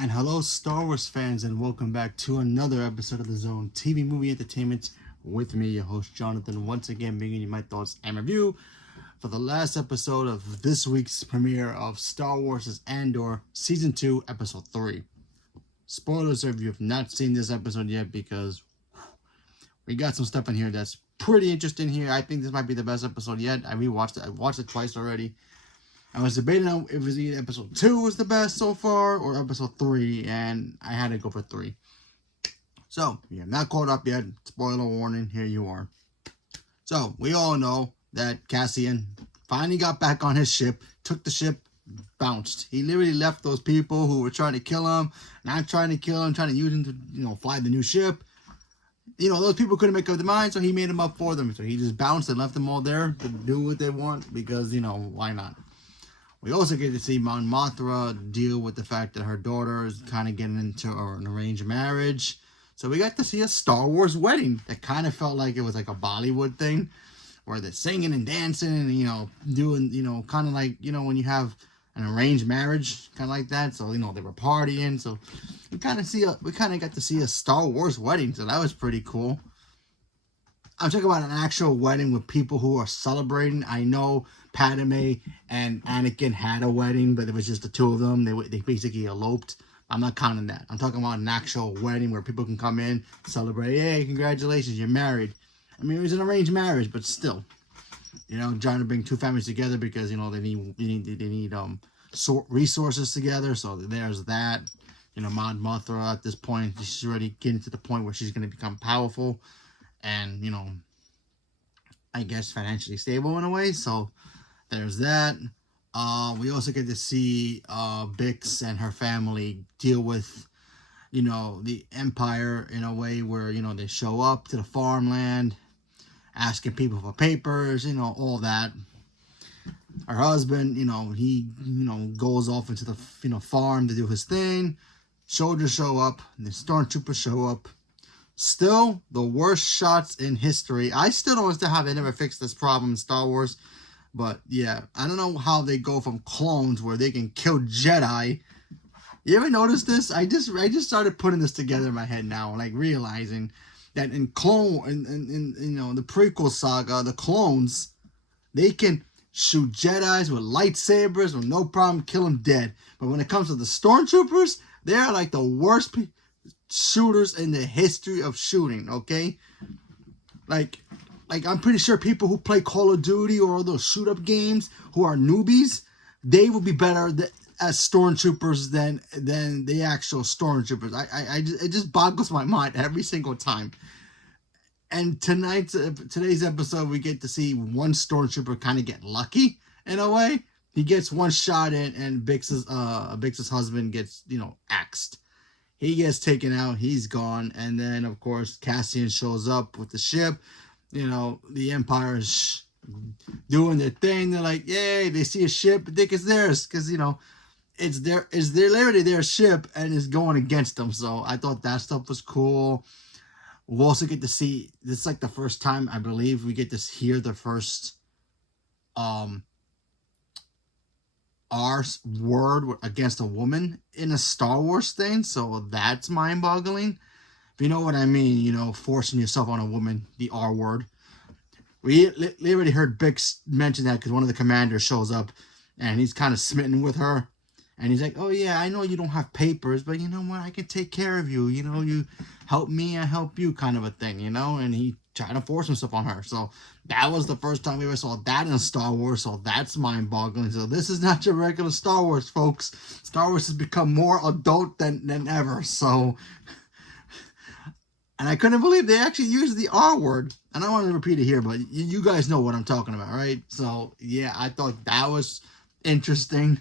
And hello, Star Wars fans, and welcome back to another episode of the Zone TV Movie Entertainment with me, your host Jonathan, once again bringing you my thoughts and review for the last episode of this week's premiere of Star Wars' Andor Season 2, Episode 3. Spoilers if you have not seen this episode yet, because we got some stuff in here that's pretty interesting here. I think this might be the best episode yet. I rewatched it. I watched it twice already. I was debating on if it was either episode 2 was the best so far or episode 3, and I had to go for 3. So, if you're not caught up yet, spoiler warning, here you are. So, we all know that Cassian finally got back on his ship, took the ship, bounced. He literally left those people who were trying to kill him, not trying to kill him, trying to use him to, fly the new ship. Those people couldn't make up their mind, so he made them up for them. So he just bounced and left them all there to do what they want because, why not? We also get to see Mon Mothra deal with the fact that her daughter is kind of getting into an arranged marriage. So we got to see a Star Wars wedding that kind of felt like it was like a Bollywood thing where they're singing and dancing and, doing, kind of like, when you have an arranged marriage, kind of like that. So, they were partying. So we kind of got to see a Star Wars wedding. So that was pretty cool. I'm talking about an actual wedding with people who are celebrating. I know Padme and Anakin had a wedding, but it was just the two of them. They basically eloped. I'm not counting that. I'm talking about an actual wedding where people can come in, celebrate. Hey, congratulations, you're married. I mean, it was an arranged marriage, but still, trying to bring two families together because they need resources together. So there's that. Mon Mothra at this point, she's already getting to the point where she's going to become powerful. And, I guess financially stable in a way. So there's that. We also get to see Bix and her family deal with, the Empire in a way where, they show up to the farmland, asking people for papers, all that. Her husband, he, goes off into the, farm to do his thing. Soldiers show up, and the stormtroopers show up. Still, the worst shots in history. I still don't understand how they never fixed this problem in Star Wars. But, yeah, I don't know how they go from clones where they can kill Jedi. You ever notice this? I just started putting this together in my head now, like realizing that in the prequel saga, the clones, they can shoot Jedis with lightsabers with no problem, kill them dead. But when it comes to the stormtroopers, they're like the worst shooters in the history of shooting, okay? Like I'm pretty sure people who play Call of Duty or those shoot-up games who are newbies, they will be better as stormtroopers than the actual stormtroopers. It just boggles my mind every single time. And today's episode, we get to see one stormtrooper kind of get lucky in a way. He gets one shot in, and Bix's husband gets axed. He gets taken out. He's gone. And then, of course, Cassian shows up with the ship. The Empire is doing their thing. They're like, yay, they see a ship. They think it's theirs because, it's literally their ship and it's going against them. So I thought that stuff was cool. We'll also get to see, this is like the first time, I believe, we get to hear the first R word against a woman in a Star Wars thing, so that's mind-boggling. If you know what I mean, forcing yourself on a woman, the R word. We already heard Bix mention that because one of the commanders shows up, and he's kind of smitten with her, and he's like, oh yeah, I know you don't have papers, but you know what, I can take care of you, you help me, I help you, kind of a thing, and he tried to force himself on her. So that was the first time we ever saw that in Star Wars, so that's mind-boggling. So this is not your regular Star Wars, folks. Star Wars has become more adult than ever, so... And I couldn't believe they actually used the R word. I don't want to repeat it here, but you guys know what I'm talking about, right? So, yeah, I thought that was interesting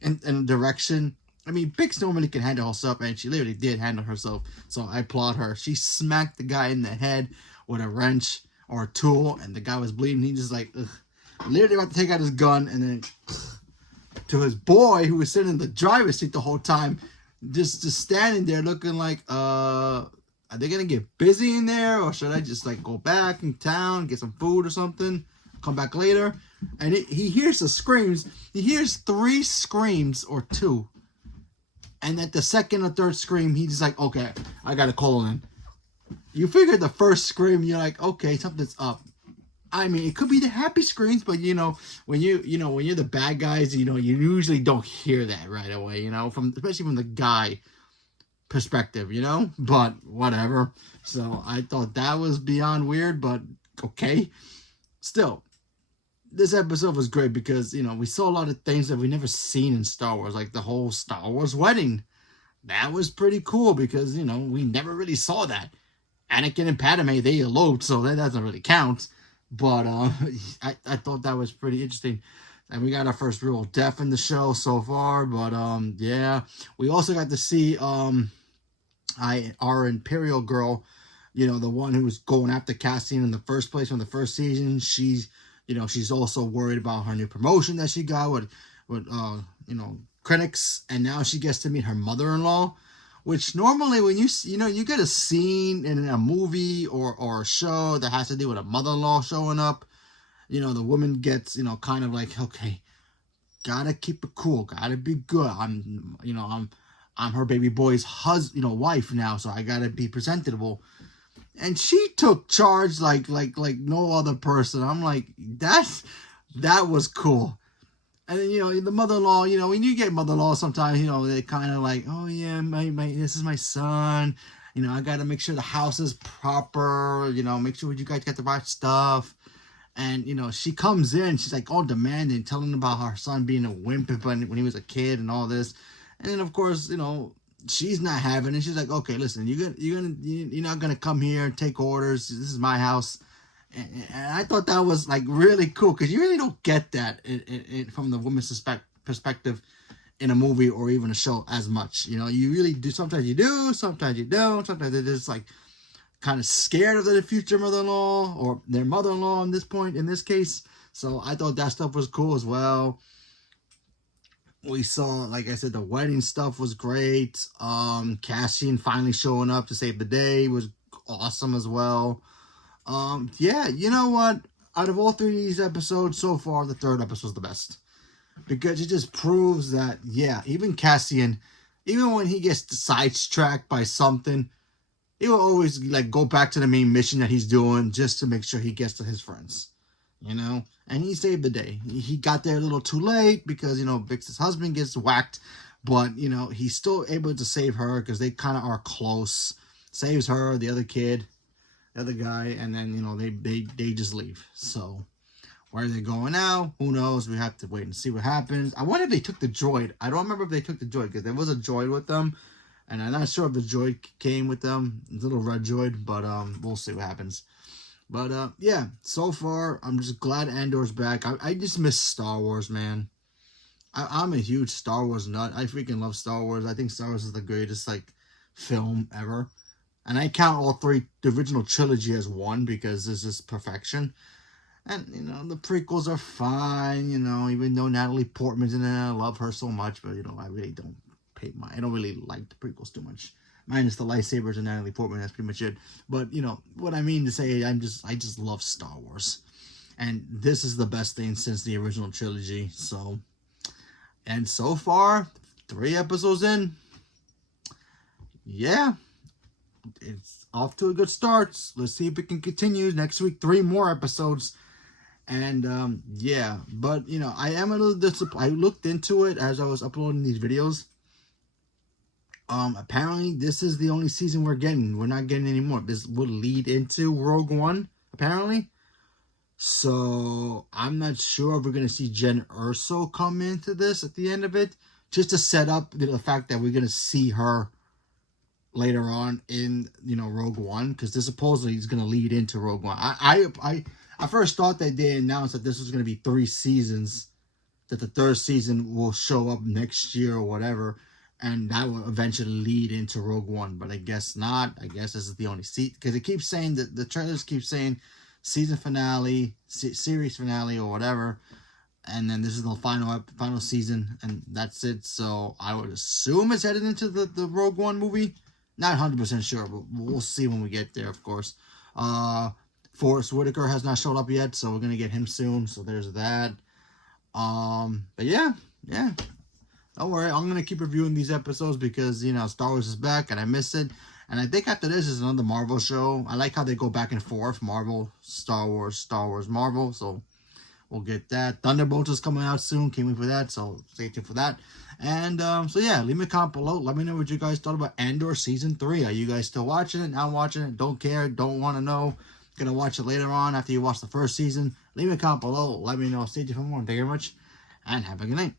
in direction. I mean, Bix normally can handle herself, and she literally did handle herself, so I applaud her. She smacked the guy in the head with a wrench or a tool, and the guy was bleeding. He just like, ugh, literally about to take out his gun, and then to his boy, who was sitting in the driver's seat the whole time, just standing there looking like, are they going to get busy in there, or should I just like go back in town, get some food or something, come back later? And he hears the screams. He hears 3 screams or 2. And at the second or third scream, he's just like, okay, I gotta call in. You figure the first scream, you're like, okay, something's up. I mean, it could be the happy screams, but when when you're the bad guys, you usually don't hear that right away, especially from the guy perspective, but whatever. So I thought that was beyond weird, but okay. Still, this episode was great because, we saw a lot of things that we never seen in Star Wars, like the whole Star Wars wedding. That was pretty cool because, we never really saw that. Anakin and Padme, they eloped, so that doesn't really count. But I thought that was pretty interesting. And we got our first real death in the show so far. But yeah, we also got to see our Imperial girl, the one who was going after Cassian in the first place from the first season. She's also worried about her new promotion that she got with Krennic, and now she gets to meet her mother-in-law. Which normally when you get a scene in a movie or a show that has to do with a mother-in-law showing up, the woman gets, kind of like, okay, gotta keep it cool, gotta be good. I'm her baby boy's wife now, so I gotta be presentable. And she took charge like no other person. I'm like, that was cool. And then, the mother-in-law, when you get mother-in-law, sometimes, they're kind of like, oh, yeah, this is my son. I got to make sure the house is proper, make sure you guys get the right stuff. And, she comes in, she's like all demanding, telling about her son being a wimp when he was a kid and all this. And then, of course, she's not having it. She's like, okay, listen, you're not going to come here and take orders. This is my house. And I thought that was like really cool because you really don't get that from the woman's perspective in a movie or even a show as much. You really do. Sometimes you do, sometimes you don't. Sometimes they're just like kind of scared of their future mother-in-law or their mother-in-law in this case. So I thought that stuff was cool as well. We saw, like I said, the wedding stuff was great. Cassian finally showing up to save the day was awesome as well. Yeah, you know what? Out of all three of these episodes so far, the third episode was the best. Because it just proves that, yeah, even Cassian, even when he gets sidetracked by something, he will always, like, go back to the main mission that he's doing just to make sure he gets to his friends. And he saved the day. He got there a little too late because, Vix's husband gets whacked. But, he's still able to save her because they kind of are close. Saves her, the other kid, the other guy, and then they just leave. So where are they going now? Who knows? We have to wait and see what happens. I wonder if they took the droid. I don't remember if they took the droid because there was a droid with them, and I'm not sure if the droid came with them, the little red droid. But we'll see what happens. But yeah, so far I'm just glad Andor's back. I just miss Star Wars, man. I'm a huge Star Wars nut. I freaking love Star Wars. I think Star Wars is the greatest film ever. And I count all three, the original trilogy, as one because it's just perfection. And, the prequels are fine, even though Natalie Portman's in it, I love her so much. But, I really don't I don't really like the prequels too much. Minus the lightsabers and Natalie Portman, that's pretty much it. But, what I mean to say, I just love Star Wars. And this is the best thing since the original trilogy. And so far, 3 episodes in, yeah. It's off to a good start. Let's see if it can continue. Next week, 3 more episodes. And, yeah. But, I am a little disappointed. I looked into it as I was uploading these videos. Apparently, this is the only season we're getting. We're not getting any more. This will lead into Rogue One, apparently. So, I'm not sure if we're going to see Jen Erso come into this at the end of it. Just to set up the fact that we're going to see her later on in Rogue One, because this supposedly is going to lead into Rogue One. I first thought that they announced that this was going to be 3 seasons, that the 3rd season will show up next year or whatever, and that will eventually lead into Rogue One. But I guess not. I guess this is the only season, because it keeps saying that the trailers keep saying season finale, series finale, or whatever. And then this is the final season, and that's it. So I would assume it's headed into the Rogue One movie. Not 100% sure, but we'll see when we get there, of course. Forrest Whitaker has not shown up yet, so we're going to get him soon. So there's that. But yeah. don't worry, I'm going to keep reviewing these episodes because, you know, Star Wars is back and I miss it. And I think after this is another Marvel show. I like how they go back and forth. Marvel, Star Wars, Marvel. So we'll get that. Thunderbolts is coming out soon. Can't wait for that. So stay tuned for that. And so yeah, leave me a comment below. Let me know what you guys thought about Andor Season 3. Are you guys still watching it? Not watching it? Don't care. Don't want to know. Gonna watch it later on after you watch the first season. Leave me a comment below. Let me know. Stay tuned for more. Thank you very much. And have a good night.